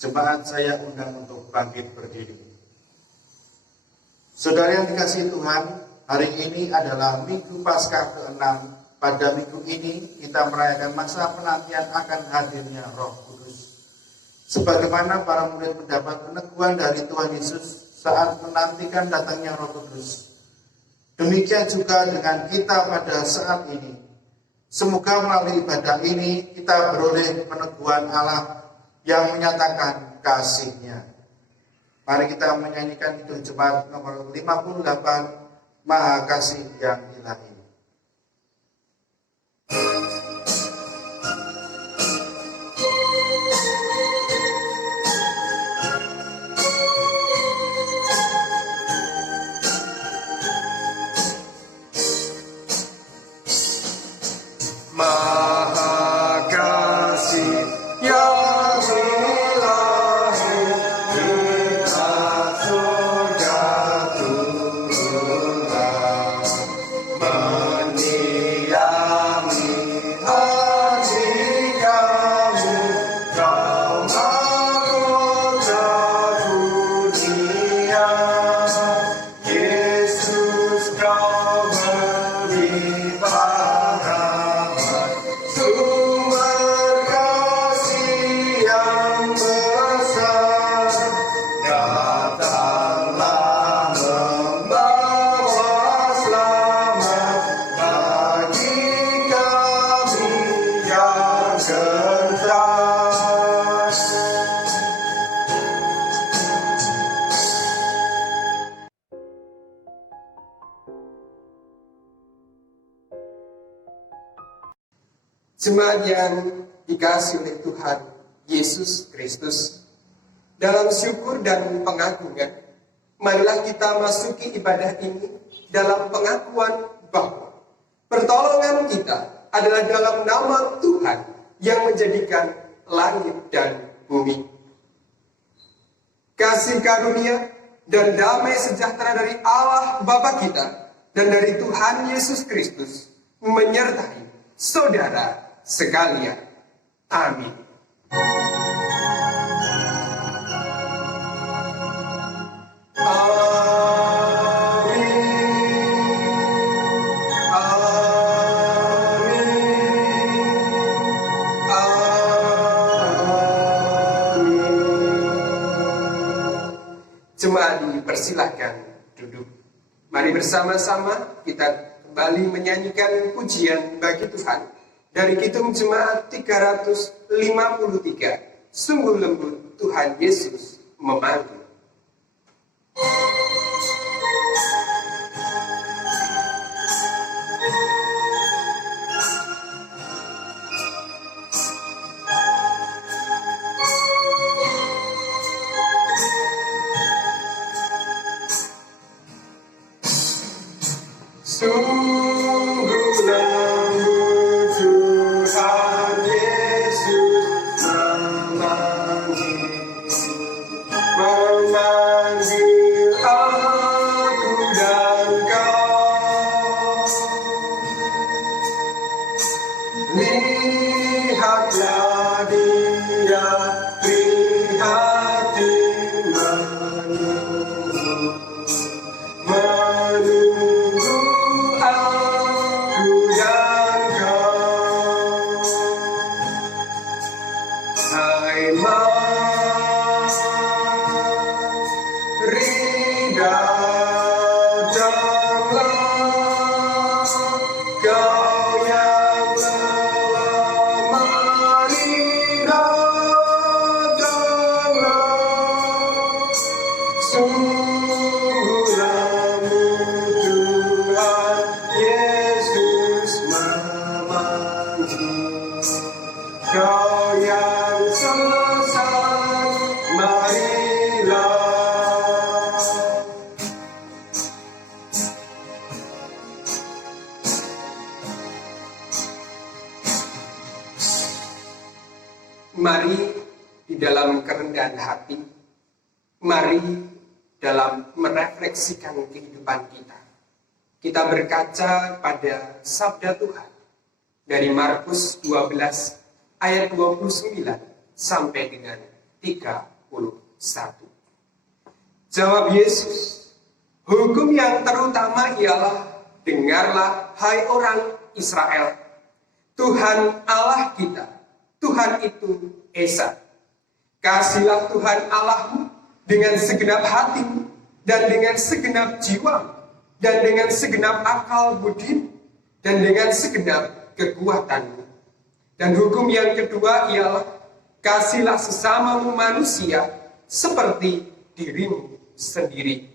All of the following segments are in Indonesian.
Jemaat saya undang untuk bangkit berdiri. Saudara yang dikasihi Tuhan, hari ini adalah Minggu Paskah ke-6. Pada minggu ini kita merayakan masa penantian akan hadirnya Roh Kudus. Sebagaimana para murid mendapat peneguhan dari Tuhan Yesus saat menantikan datangnya Roh Kudus, demikian juga dengan kita pada saat ini. Semoga melalui ibadah ini kita beroleh peneguhan Allah yang menyatakan kasih-Nya. Mari kita menyanyikan Kidung Jemaat nomor 58, Maha Kasih yang Ilahi. Maha Kasih yang ilahi, kita sudah turunlah mendiami hati kami, kau mahkota dunia. Yesus, kau beri sumber kasih yang besar, datanglah membawa selamat bagi kami yang gentar. Jemaat yang dikasihi oleh Tuhan Yesus Kristus, dalam syukur dan pengagungan, marilah kita masuki ibadah ini dalam pengakuan bahwa pertolongan kita adalah dalam nama Tuhan yang menjadikan langit dan bumi. Kasih karunia dan damai sejahtera dari Allah Bapa kita dan dari Tuhan Yesus Kristus menyertai saudara sekalian. Amin. Jemaat dipersilahkan duduk. Mari bersama-sama kita kembali menyanyikan pujian bagi Tuhan dari Kidung Jemaat 353. Sungguh lembut Tuhan Yesus memanggil. Sungguh lembut Tuhan Yesus memanggil aku dan kau. Lihatlah Dia prihatin menunggu aku dan kau. Hai mari datanglah, kau yang lelah, mari datanglah. Sungguh lembut Tuhan Yesus memanggil, kau yang sesat, marilah. Mari di dalam kerendahan hati, mari dalam merefleksikan kehidupan kita, kita berkaca pada sabda Tuhan dari Markus 12 ayat 29 sampai dengan 31. Jawab Yesus, hukum yang terutama ialah, dengarlah hai orang Israel, Tuhan Allah kita, Tuhan itu Esa. Kasihlah Tuhan Allahmu dengan segenap hatimu, dan dengan segenap jiwa, dan dengan segenap akal budimu, dan dengan segenap kekuatanmu. Dan hukum yang kedua ialah, kasihlah sesamamu manusia seperti dirimu sendiri.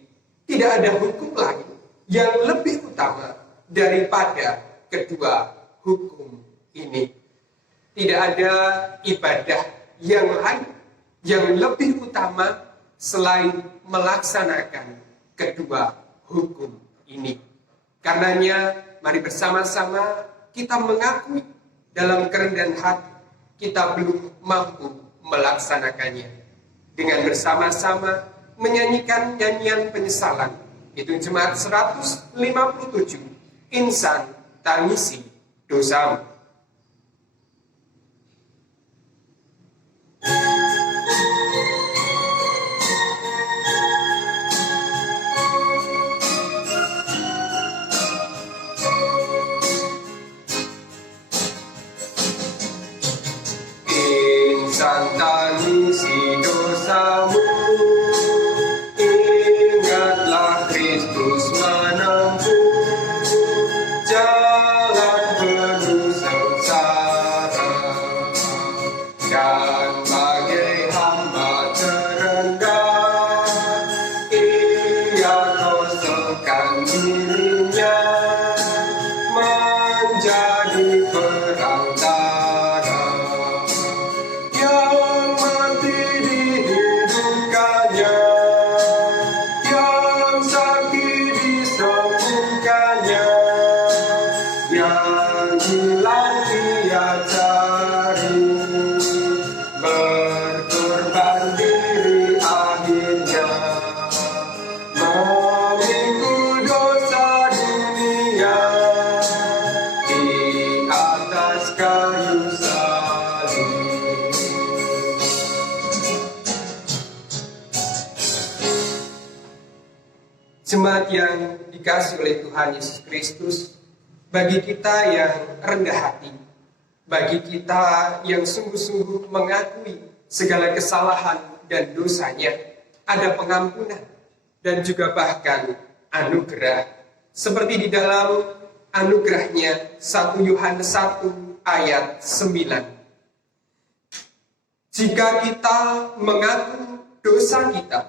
Tidak ada hukum lain yang lebih utama daripada kedua hukum ini. Tidak ada ibadah yang lain yang lebih utama selain melaksanakan kedua hukum ini. Karenanya, mari bersama-sama kita mengakui dalam kerendahan hati kita belum mampu melaksanakannya. Dengan bersama-sama menyanyikan nyanyian penyesalan, itu Jemaat 157, Insan Tangisi Dosamu. Tangisi dosamu, ingatlah Kristus menempuh jalan penuh sengsara, dan bagai hamba terendah ia kosongkan dirinya menjadi perantara yang mati dihidupkannya, yang sakit disembuhkannya, yang hilang ia cari, berkorban diri akhirnya, memikul dosa dunia di atas kayu salib. Jemaat yang dikasihi oleh Tuhan Yesus Kristus, bagi kita yang rendah hati, bagi kita yang sungguh-sungguh mengakui segala kesalahan dan dosanya, ada pengampunan dan juga bahkan anugerah. Seperti di dalam anugerahnya 1 Yohanes 1 ayat 9. Jika kita mengaku dosa kita,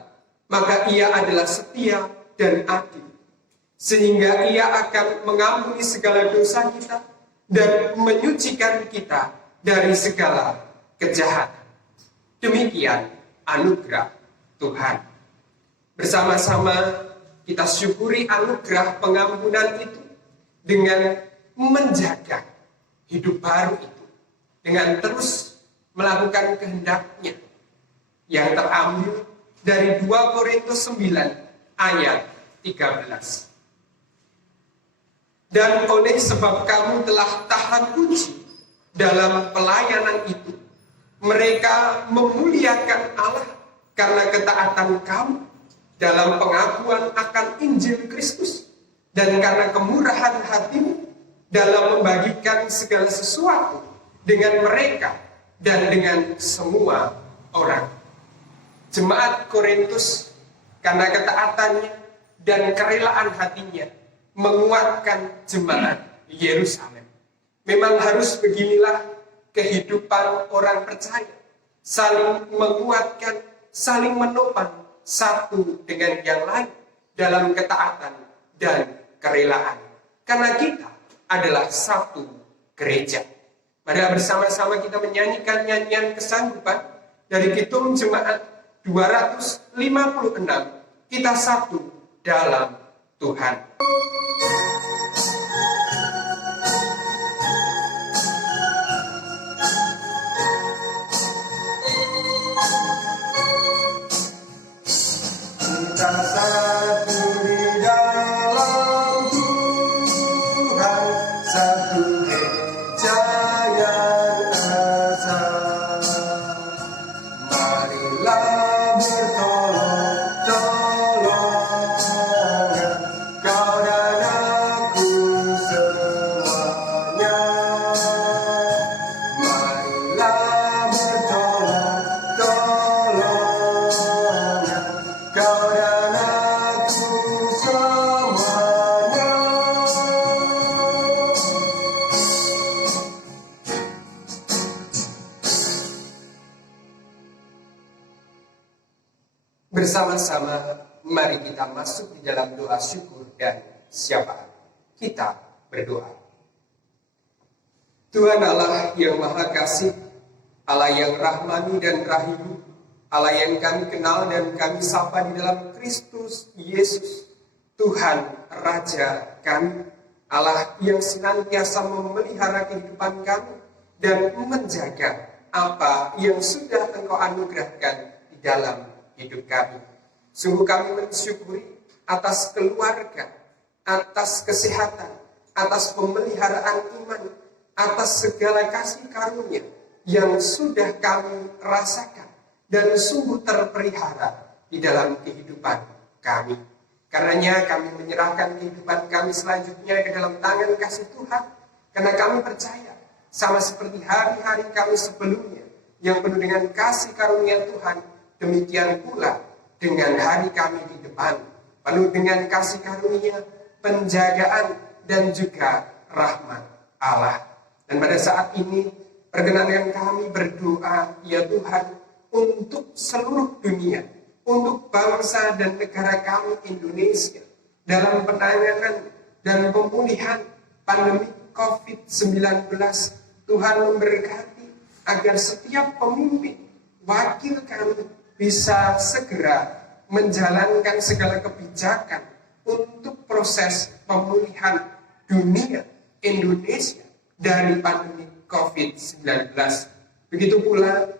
maka ia adalah setia dan adil, sehingga ia akan mengampuni segala dosa kita dan menyucikan kita dari segala kejahatan. Demikian anugerah Tuhan. Bersama-sama kita syukuri anugerah pengampunan itu dengan menjaga hidup baru itu, dengan terus melakukan kehendak-Nya yang terambil dari 2 Korintus 9 ayat 13. Dan oleh sebab kamu telah tahan uji dalam pelayanan itu, mereka memuliakan Allah karena ketaatan kamu dalam pengakuan akan Injil Kristus, dan karena kemurahan hatimu dalam membagikan segala sesuatu dengan mereka dan dengan semua orang. Jemaat Korintus karena ketaatannya dan kerelaan hatinya menguatkan jemaat Yerusalem. Memang harus beginilah kehidupan orang percaya, saling menguatkan, saling menopang satu dengan yang lain dalam ketaatan dan kerelaan. Karena kita adalah satu gereja. Mari bersama-sama kita menyanyikan nyanyian kesanggupan dari Kitum Jemaat 256. Kita satu dalam Tuhan. Kita satu di dalam Tuhan, satu gereja yang esa. Mari Bersama-sama mari kita masuk di dalam doa syukur dan syafaat. Kita berdoa. Tuhan Allah yang Maha Kasih, Allah yang Rahmani dan Rahim, Allah yang kami kenal dan kami sapa di dalam Kristus Yesus, Tuhan Raja kami, Allah yang senantiasa memelihara kehidupan kami dan menjaga apa yang sudah Engkau anugerahkan di dalam hidup kami. Sungguh kami mensyukuri atas keluarga, atas kesehatan, atas pemeliharaan iman, atas segala kasih karunia yang sudah kami rasakan dan sungguh terpelihara di dalam kehidupan kami. Karenanya kami menyerahkan kehidupan kami selanjutnya ke dalam tangan kasih Tuhan, karena kami percaya sama seperti hari-hari kami sebelumnya yang penuh dengan kasih karunia Tuhan, demikian pula dengan hari kami di depan, penuh dengan kasih karunia, penjagaan, dan juga rahmat Allah. Dan pada saat ini, perkenankan kami berdoa, ya Tuhan, untuk seluruh dunia, untuk bangsa dan negara kami Indonesia, dalam penanganan dan pemulihan pandemi COVID-19, Tuhan memberkati agar setiap pemimpin, wakil kami, bisa segera menjalankan segala kebijakan untuk proses pemulihan dunia Indonesia dari pandemi COVID-19. Begitu pula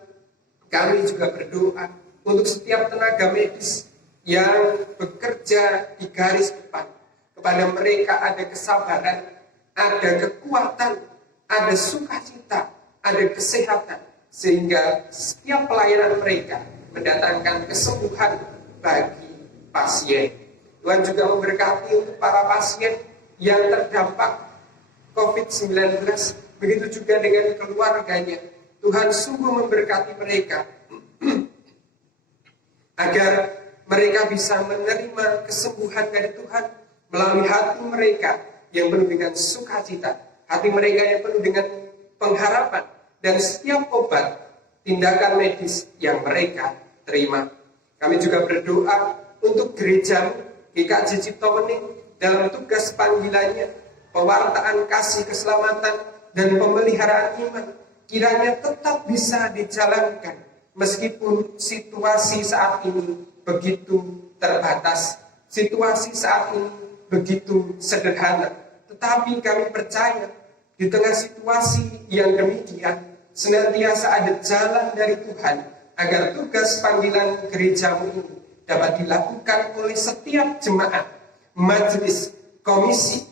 kami juga berdoa untuk setiap tenaga medis yang bekerja di garis depan. Kepada mereka ada kesabaran, ada kekuatan, ada sukacita, ada kesehatan, sehingga setiap pelayanan mereka mendatangkan kesembuhan bagi pasien. Tuhan juga memberkati untuk para pasien yang terdampak COVID-19, begitu juga dengan keluarganya. Tuhan sungguh memberkati mereka agar mereka bisa menerima kesembuhan dari Tuhan melalui hati mereka yang penuh dengan sukacita, hati mereka yang penuh dengan pengharapan, dan setiap obat tindakan medis yang mereka terima. Kami juga berdoa untuk gereja GKJ Cipto Wening dalam tugas panggilannya, pewartaan kasih keselamatan dan pemeliharaan iman, kiranya tetap bisa dijalankan meskipun situasi saat ini begitu terbatas, situasi saat ini begitu sederhana. Tetapi kami percaya di tengah situasi yang demikian, senantiasa ada jalan dari Tuhan agar tugas panggilan gerejamu ini dapat dilakukan oleh setiap jemaat, majelis, komisi,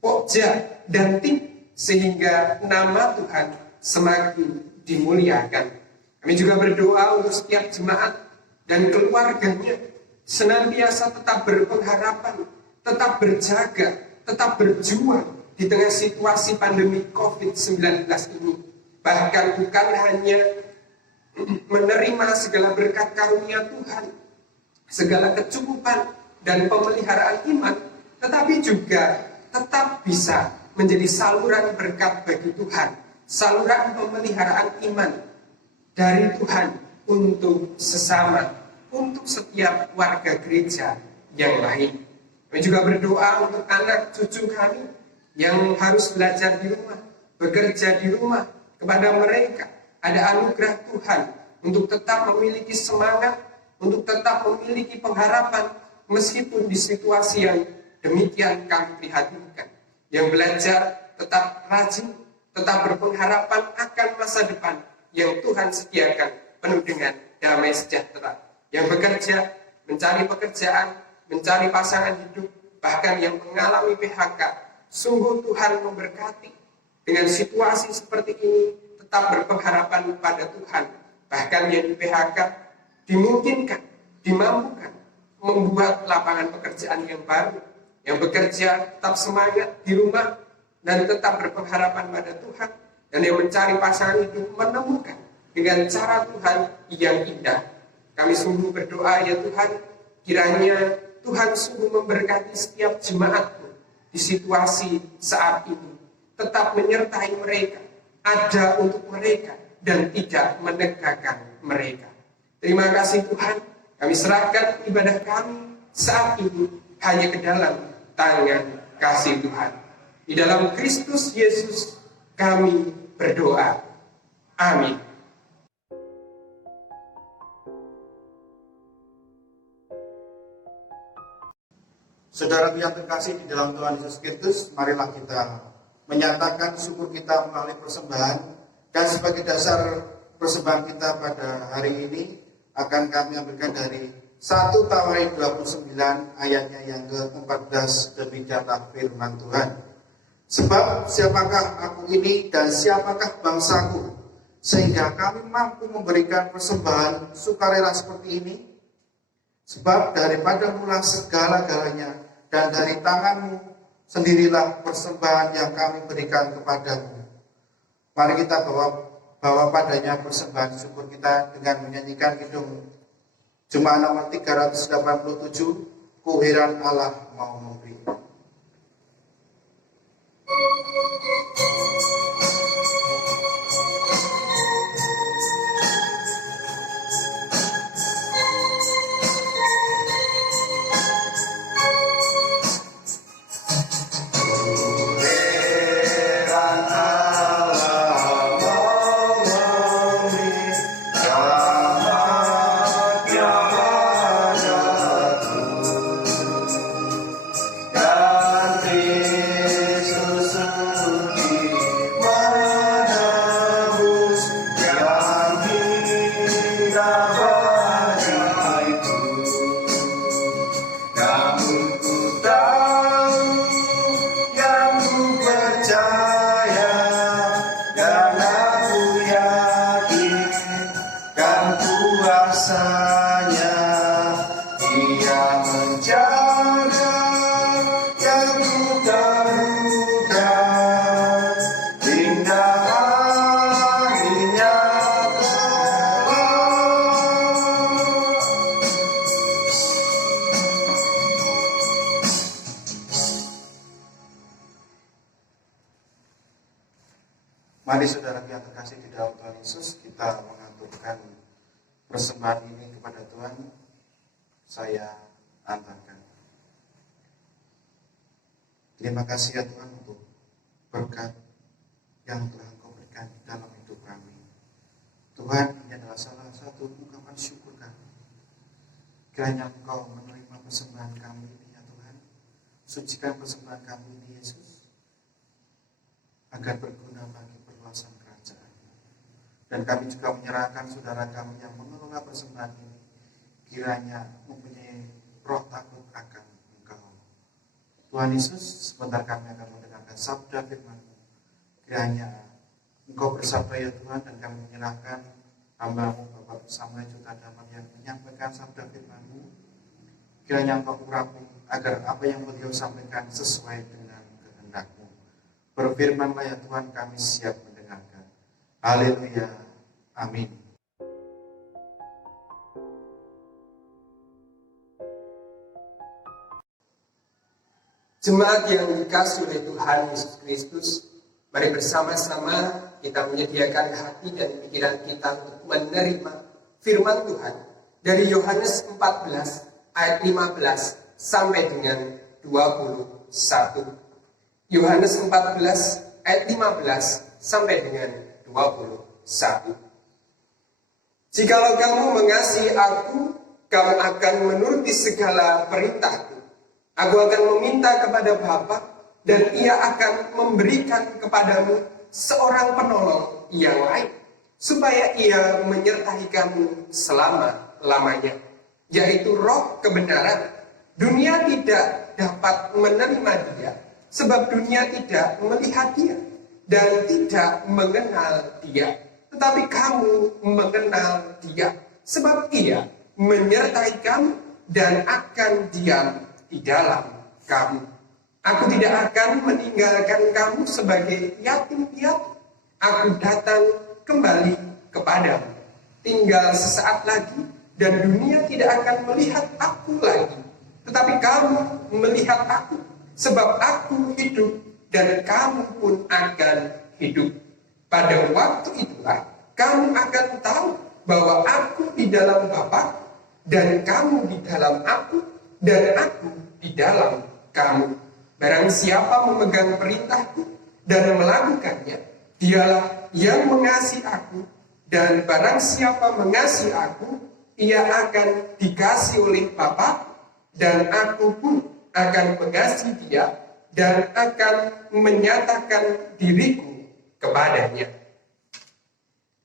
pokja, dan tim, sehingga nama Tuhan semakin dimuliakan. Kami juga berdoa untuk setiap jemaat dan keluarganya senantiasa tetap berpengharapan, tetap berjaga, tetap berjuang di tengah situasi pandemi COVID-19 ini. Bahkan bukan hanya menerima segala berkat karunia Tuhan, segala kecukupan dan pemeliharaan iman, tetapi juga tetap bisa menjadi saluran berkat bagi Tuhan, saluran pemeliharaan iman dari Tuhan untuk sesama, untuk setiap warga gereja yang lain. Kami juga berdoa untuk anak cucu kami yang harus belajar di rumah, bekerja di rumah. Kepada mereka ada anugerah Tuhan untuk tetap memiliki semangat, untuk tetap memiliki pengharapan meskipun di situasi yang demikian kami prihatinkan. Yang belajar tetap rajin, tetap berpengharapan akan masa depan yang Tuhan sediakan penuh dengan damai sejahtera. Yang bekerja, mencari pekerjaan, mencari pasangan hidup, bahkan yang mengalami PHK, sungguh Tuhan memberkati. Dengan situasi seperti ini, tetap berpengharapan pada Tuhan. Bahkan yang di PHK dimungkinkan, dimampukan membuat lapangan pekerjaan yang baru. Yang bekerja tetap semangat di rumah dan tetap berpengharapan pada Tuhan. Dan yang mencari pasangan hidup menemukan dengan cara Tuhan yang indah. Kami sungguh berdoa, ya Tuhan, kiranya Tuhan sungguh memberkati setiap jemaat-Mu di situasi saat ini. Tetap menyertai mereka, ada untuk mereka, dan tidak menegakkan mereka. Terima kasih Tuhan, Kami serahkan ibadah kami saat ini hanya ke dalam tangan kasih Tuhan. Di dalam Kristus Yesus kami berdoa. Amin. Saudara yang terkasih di dalam Tuhan Yesus Kristus, marilah kita menyatakan syukur kita melalui persembahan, dan sebagai dasar persembahan kita pada hari ini akan kami ambilkan dari 1 Tawarin 29 ayatnya yang ke-14 demi jatah firman Tuhan. Sebab siapakah aku ini dan siapakah bangsaku, sehingga kami mampu memberikan persembahan sukarela seperti ini? Sebab daripada mula segala-galanya dan dari tanganmu sendirilah persembahan yang kami berikan kepadamu. Mari kita bawa padanya persembahan syukur kita dengan menyanyikan kidung Jemaat nomor 387, Ku heran Allah mau memberi. Mari saudara yang terkasih di dalam Tuhan Yesus, kita mengaturkan persembahan ini kepada Tuhan. Saya antarkan. Terima kasih ya Tuhan untuk berkat yang telah Engkau berikan di dalam hidup kami. Tuhan, ini adalah salah satu ungkapan syukur kami. Kiranya Engkau menerima persembahan kami ini ya Tuhan. Sucikan persembahan kami ini Yesus, agar berguna bagi perluasan kerajaan. Dan kami juga menyerahkan saudara kami yang mengelola persembahan ini, kiranya mempunyai roh takut akan Engkau. Tuhan Yesus, sebentar kami akan mendengarkan sabda firman-Mu. Kiranya Engkau bersabda ya Tuhan, dan kami menyerahkan hamba-Mu Bapak Samuel Juta Damar yang menyampaikan sabda firman-Mu. Kiranya Engkau urapi agar apa yang beliau sampaikan sesuai dengan kehendak-Mu. Berfirmanlah ya Tuhan, kami siap mendengarkan. Haleluya. Amin. Jemaat yang dikasihi oleh Tuhan Yesus Kristus, mari bersama-sama kita menyediakan hati dan pikiran kita untuk menerima firman Tuhan dari Yohanes 14 ayat 15 sampai dengan 21. Yohanes 14 ayat 15 sampai dengan 21. Jikalau kamu mengasihi aku, kamu akan menuruti segala perintahku. Aku akan meminta kepada Bapa, dan Ia akan memberikan kepadamu seorang penolong yang lain, supaya Ia menyertai kamu selama-lamanya, yaitu Roh kebenaran. Dunia tidak dapat menerima Dia, sebab dunia tidak melihat Dia dan tidak mengenal Dia. Tetapi kamu mengenal Dia, sebab Ia menyertai kamu dan akan diam di dalam kamu. Aku tidak akan meninggalkan kamu sebagai yatim piatu. Aku datang kembali kepadamu. Tinggal sesaat lagi, dan dunia tidak akan melihat aku lagi. Tetapi kamu melihat aku, sebab aku hidup, dan kamu pun akan hidup. Pada waktu itulah kamu akan tahu bahwa aku di dalam Bapa, dan kamu di dalam aku, dan aku di dalam kamu. Barang siapa memegang perintahku dan melakukannya, dialah yang mengasihi aku, dan barang siapa mengasihi aku, ia akan dikasihi oleh Bapa, dan aku pun akan mengasihi dia, dan akan menyatakan diriku kepadanya.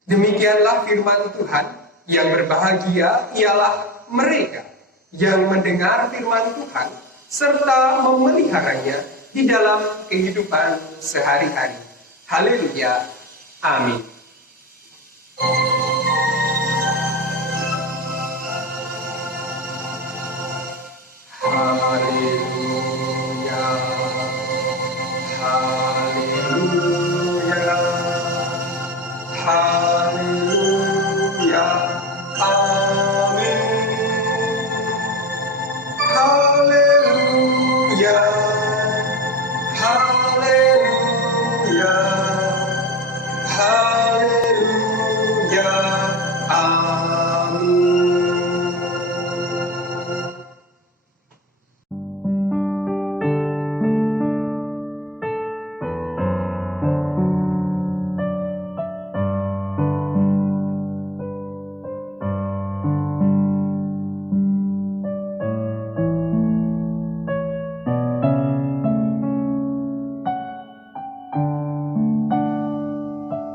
Demikianlah firman Tuhan. Yang berbahagia ialah mereka yang mendengar firman Tuhan serta memeliharanya di dalam kehidupan sehari-hari. Haleluya. Amin. Haleluya. Haleluya. Haleluya. Amin. Haleluya. Haleluya. Haleluya. Amin.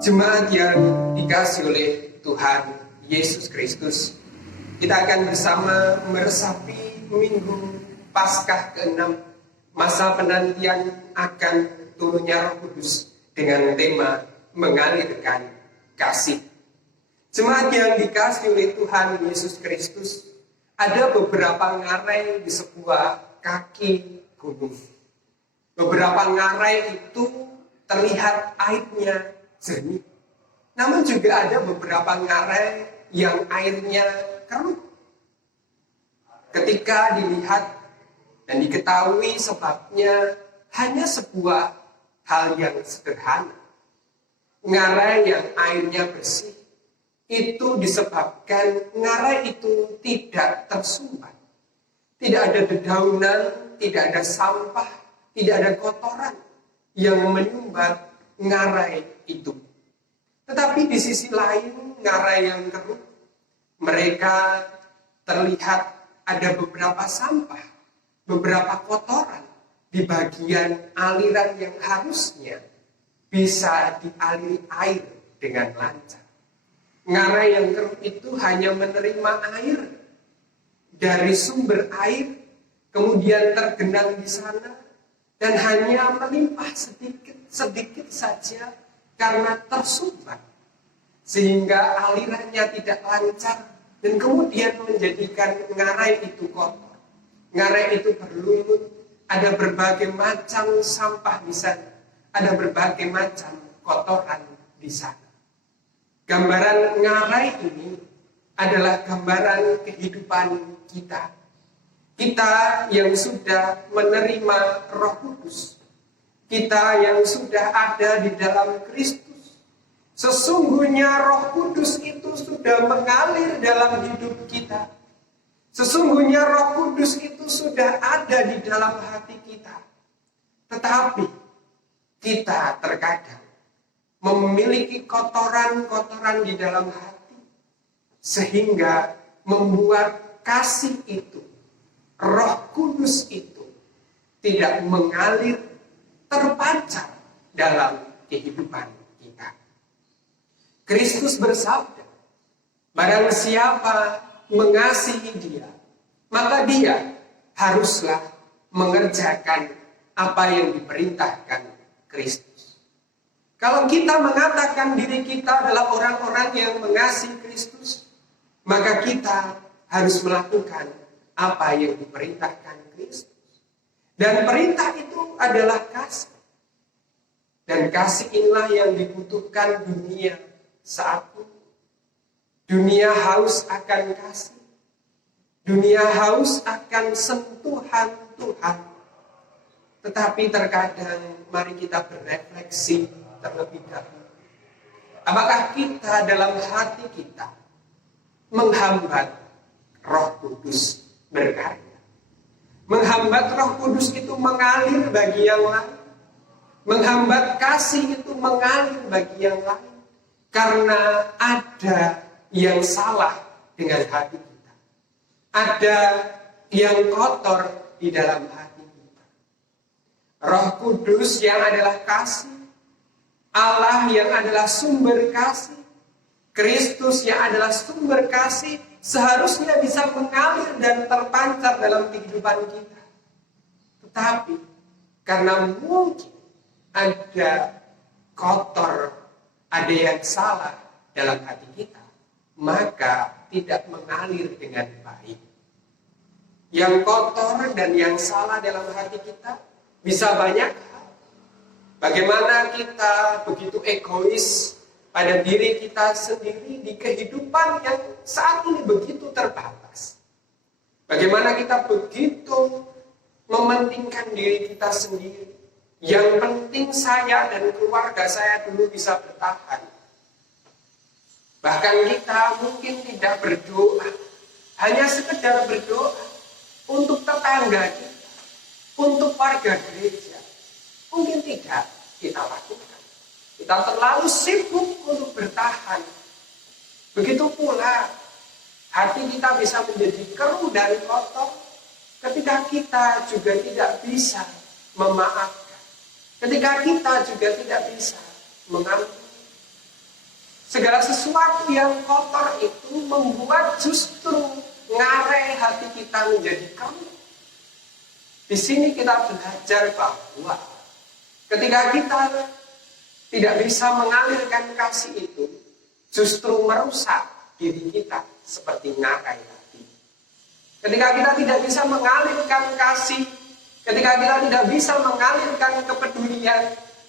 Jemaat yang dikasihi oleh Tuhan Yesus Kristus, kita akan bersama meresapi Minggu Paskah ke-6, masa penantian akan turunnya Roh Kudus dengan tema mengalirkan kasih. Jemaat yang dikasihi oleh Tuhan Yesus Kristus, ada beberapa ngarai di sebuah kaki gunung. Beberapa ngarai itu terlihat airnya jernih. Namun juga ada beberapa ngarai yang airnya keruh. Ketika dilihat dan diketahui sebabnya hanya sebuah hal yang sederhana. Ngarai yang airnya bersih itu disebabkan ngarai itu tidak tersumbat. Tidak ada dedaunan, tidak ada sampah, tidak ada kotoran yang menyumbat ngarai itu. Tetapi di sisi lain, ngarai yang keruh, mereka terlihat ada beberapa sampah, beberapa kotoran di bagian aliran yang harusnya bisa dialiri air dengan lancar. Ngarai yang keruh itu hanya menerima air dari sumber air, kemudian tergenang di sana, dan hanya melimpah sedikit saja karena tersumbat, sehingga alirannya tidak lancar dan kemudian menjadikan ngarai itu kotor. Ngarai itu berlumut, ada berbagai macam sampah di sana, ada berbagai macam kotoran di sana. Gambaran ngarai ini adalah gambaran kehidupan kita. Kita yang sudah menerima Roh Kudus, kita yang sudah ada di dalam Kristus, sesungguhnya Roh Kudus itu sudah mengalir dalam hidup kita. Sesungguhnya Roh Kudus itu sudah ada di dalam hati kita. Tetapi kita terkadang memiliki kotoran-kotoran di dalam hati, sehingga membuat kasih itu, Roh Kudus itu tidak mengalir, terpancar dalam kehidupan kita. Kristus bersabda, barang siapa mengasihi dia, maka dia haruslah mengerjakan apa yang diperintahkan Kristus. Kalau kita mengatakan diri kita adalah orang-orang yang mengasihi Kristus, maka kita harus melakukan apa yang diperintahkan Kristus. Dan perintah itu adalah kasih. Dan kasih inilah yang dibutuhkan dunia saat ini. Dunia haus akan kasih. Dunia haus akan sentuhan Tuhan. Tetapi terkadang mari kita berefleksi terlebih dahulu. Apakah kita dalam hati kita menghambat Roh Kudus berkarya. Menghambat Roh Kudus itu mengalir bagi yang lain. Menghambat kasih itu mengalir bagi yang lain. Karena ada yang salah dengan hati kita. Ada yang kotor di dalam hati kita. Roh Kudus yang adalah kasih, Allah yang adalah sumber kasih, Kristus yang adalah sumber kasih, seharusnya bisa mengalir dan terpancar dalam kehidupan kita. Tetapi karena mungkin ada kotor, ada yang salah dalam hati kita, maka tidak mengalir dengan baik. Yang kotor dan yang salah dalam hati kita bisa banyak hal. Bagaimana kita begitu egois pada diri kita sendiri di kehidupan yang saat ini begitu terbatas. Bagaimana kita begitu mementingkan diri kita sendiri. Yang penting saya dan keluarga saya dulu bisa bertahan. Bahkan kita mungkin tidak berdoa, hanya sekedar berdoa untuk tetangga kita, untuk warga gereja. Mungkin tidak kita lakukan. Kita terlalu sibuk untuk bertahan. Begitu pula hati kita bisa menjadi keruh dan kotor ketika kita juga tidak bisa memaafkan. Ketika kita juga tidak bisa mengampuni. Segala sesuatu yang kotor itu membuat justru ngarai hati kita menjadi keruh. Di sini kita belajar bahwa ketika kita tidak bisa mengalirkan kasih itu, justru merusak diri kita seperti ngarai hati. Ketika kita tidak bisa mengalirkan kasih, ketika kita tidak bisa mengalirkan kepedulian,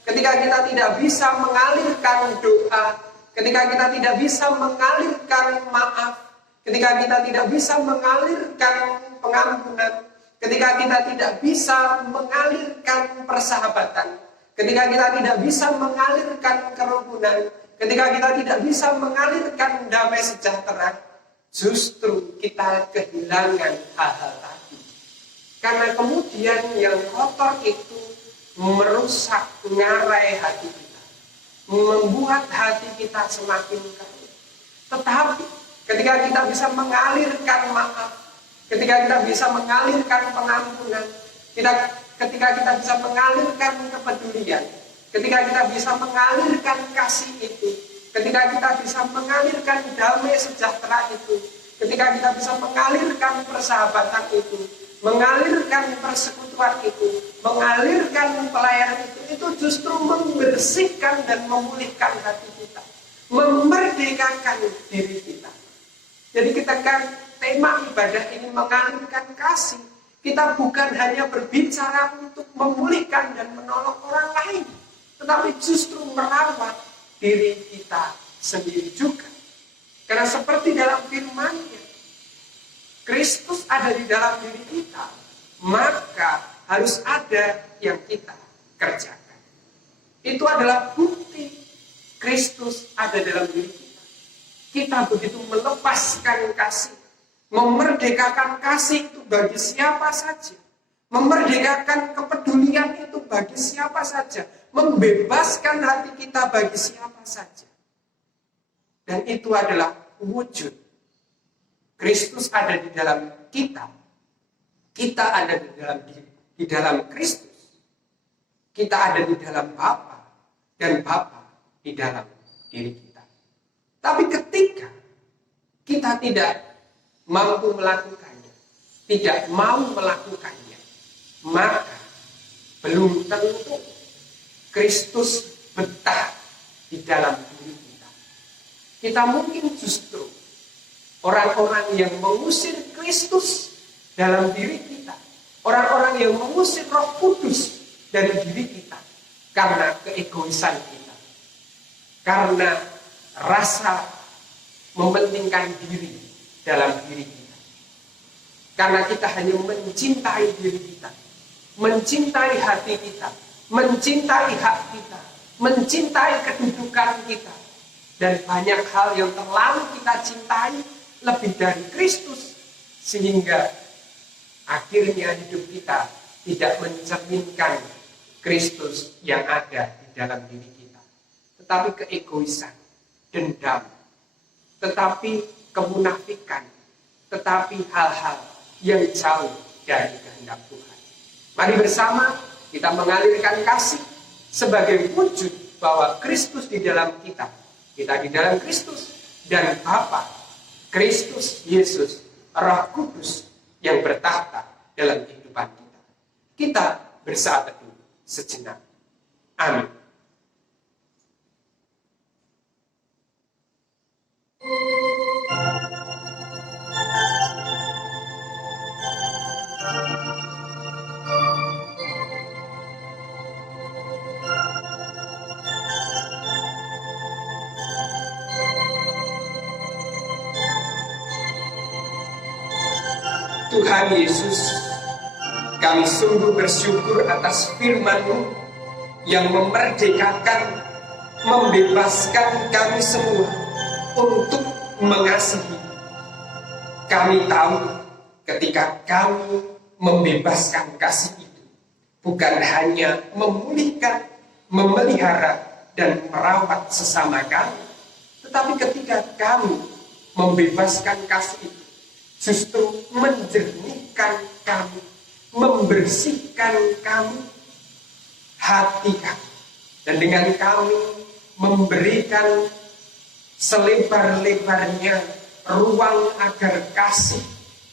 ketika kita tidak bisa mengalirkan doa, ketika kita tidak bisa mengalirkan maaf, ketika kita tidak bisa mengalirkan pengampunan, ketika kita tidak bisa mengalirkan persahabatan, ketika kita tidak bisa mengalirkan kerukunan, ketika kita tidak bisa mengalirkan damai sejahtera, justru kita kehilangan hal-hal tadi. Karena kemudian yang kotor itu merusak ngarai hati kita, membuat hati kita semakin keruh. Tetapi ketika kita bisa mengalirkan maaf, ketika kita bisa mengalirkan pengampunan, ketika kita bisa mengalirkan kepedulian, ketika kita bisa mengalirkan kasih itu, ketika kita bisa mengalirkan damai sejahtera itu, ketika kita bisa mengalirkan persahabatan itu, mengalirkan persekutuan itu, mengalirkan pelayanan itu justru membersihkan dan memulihkan hati kita, memerdekakan diri kita. Jadi ketika tema ibadah ini mengalirkan kasih, kita bukan hanya berbicara untuk memulihkan dan menolong orang lain, tetapi justru merawat diri kita sendiri juga. Karena seperti dalam firman-Nya, Kristus ada di dalam diri kita, maka harus ada yang kita kerjakan. Itu adalah bukti Kristus ada dalam diri kita. Kita begitu melepaskan kasih, memerdekakan kasih itu bagi siapa saja, memerdekakan kepedulian itu bagi siapa saja, membebaskan hati kita bagi siapa saja. Dan itu adalah wujud Kristus ada di dalam kita. Kita ada di dalam Kristus. Kita ada di dalam Bapa dan Bapa di dalam diri kita. Tapi ketika kita tidak mampu melakukannya, tidak mau melakukannya, maka belum tentu Kristus betah di dalam diri kita. Kita mungkin justru orang-orang yang mengusir Kristus dalam diri kita, orang-orang yang mengusir Roh Kudus dari diri kita karena keegoisan kita, karena rasa mementingkan diri dalam diri kita, karena kita hanya mencintai diri kita, mencintai hati kita, mencintai hak kita, mencintai kedudukan kita, dan banyak hal yang terlalu kita cintai lebih dari Kristus, sehingga akhirnya hidup kita tidak mencerminkan Kristus yang ada di dalam diri kita, tetapi keegoisan, dendam, tetapi kemunafikan, tetapi hal-hal yang jauh dari kehendak Tuhan. Mari bersama kita mengalirkan kasih sebagai wujud bahwa Kristus di dalam kita di dalam Kristus, dan Bapa, Kristus Yesus, Roh Kudus yang bertahta dalam kehidupan kita. Kita bersaat teduh sejenak. Amin. Tuhan Yesus, kami sungguh bersyukur atas firman-Mu yang memerdekakan, membebaskan kami semua untuk mengasihi. Kami tahu ketika kami membebaskan kasih itu, bukan hanya memulihkan, memelihara, dan merawat sesama kami, tetapi ketika kami membebaskan kasih itu, justru menjernihkan kami, membersihkan kami, hati kami. Dan dengan kami memberikan selebar-lebarnya ruang agar kasih,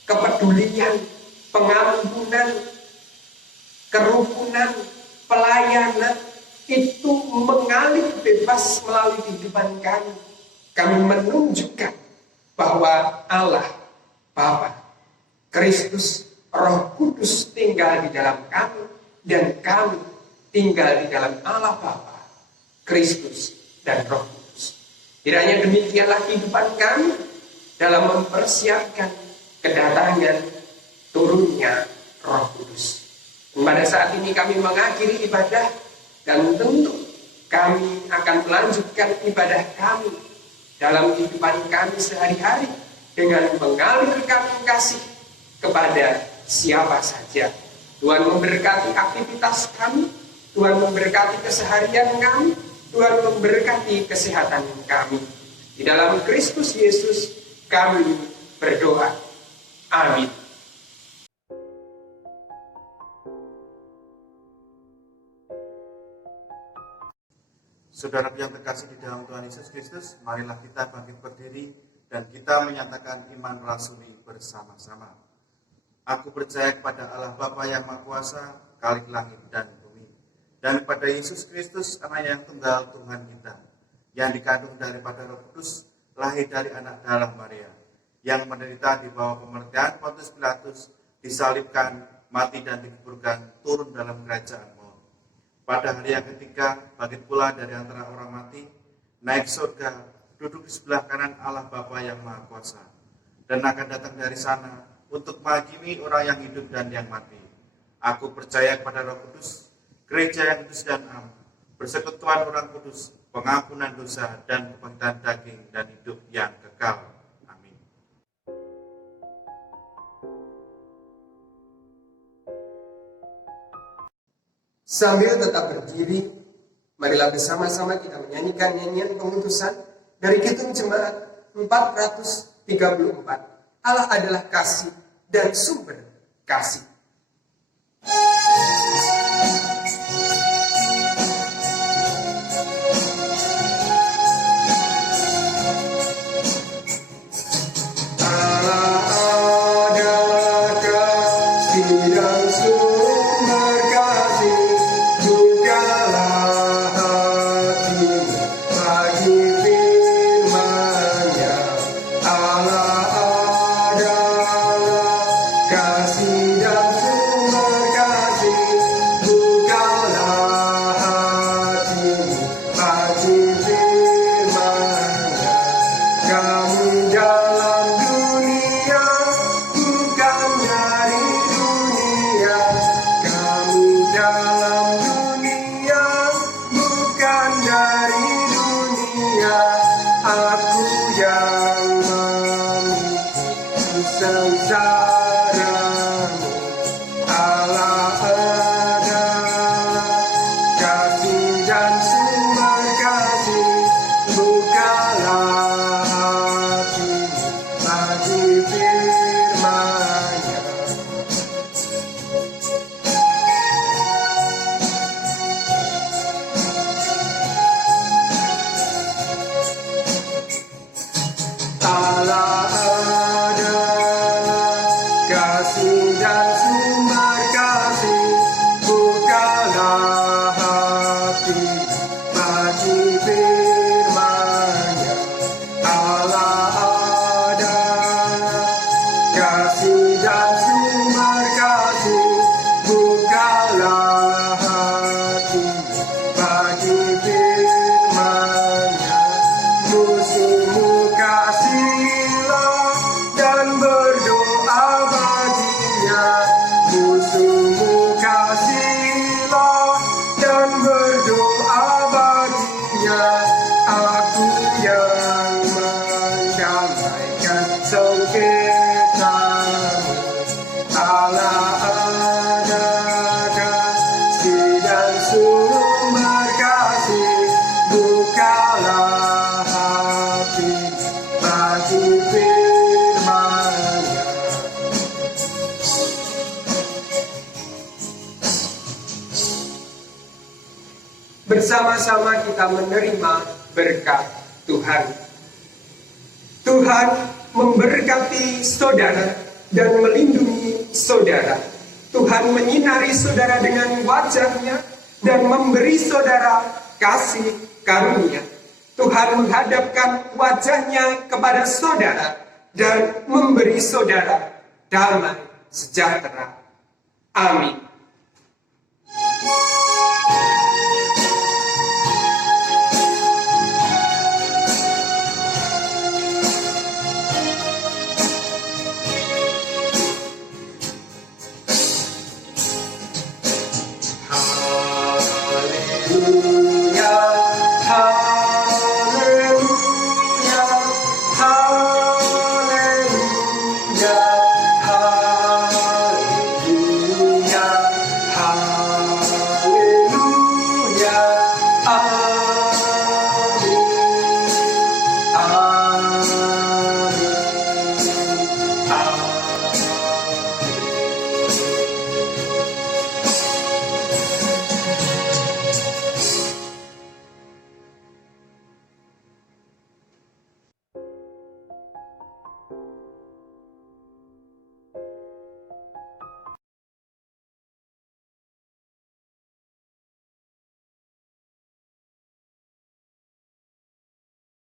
kepedulian, pengampunan, kerukunan, pelayanan itu mengalir bebas melalui kehidupan kami. Kami menunjukkan bahwa Allah Bapa, Kristus, Roh Kudus tinggal di dalam kami, dan kami tinggal di dalam Allah Bapa, Kristus, dan Roh Kudus. Kiranya demikianlah kehidupan kami dalam mempersiapkan kedatangan turunnya Roh Kudus. Dan pada saat ini kami mengakhiri ibadah, dan tentu kami akan melanjutkan ibadah kami dalam kehidupan kami sehari-hari dengan mengalirkan kasih kepada siapa saja. Tuhan memberkati aktivitas kami, Tuhan memberkati keseharian kami, Tuhan memberkati kesehatan kami. Di dalam Kristus Yesus kami berdoa. Amin. Saudara yang terkasih di dalam Tuhan Yesus Kristus, marilah kita bangkit berdiri dan kita menyatakan iman rasuli bersama-sama. Aku percaya kepada Allah Bapa yang Maha Kuasa, Khalik langit dan bumi, dan kepada Yesus Kristus, Anak yang tunggal Tuhan kita, yang dikandung daripada Roh Kudus, lahir dari anak darah Maria, yang menderita di bawah pemerintahan Pontius Pilatus, disalibkan, mati dan dikuburkan, turun dalam kerajaan maut. Pada hari yang ketiga, bangkit pula dari antara orang mati, naik surga, duduk di sebelah kanan Allah Bapa yang Maha Kuasa, dan akan datang dari sana untuk menghakimi orang yang hidup dan yang mati. Aku percaya kepada Roh Kudus, gereja yang kudus dan am, persekutuan orang kudus, pengampunan dosa dan kebangkitan daging dan hidup yang kekal. Amin. Sambil tetap berdiri, marilah bersama-sama kita menyanyikan nyanyian pengutusan dari Kidung Jemaat 434. Allah adalah kasih dan sumber kasih. Kasih dan bersama-sama kita menerima berkat Tuhan. Tuhan memberkati saudara dan melindungi saudara. Tuhan menyinari saudara dengan wajah-Nya dan memberi saudara kasih karunia. Tuhan menghadapkan wajah-Nya kepada saudara dan memberi saudara damai sejahtera. Amin.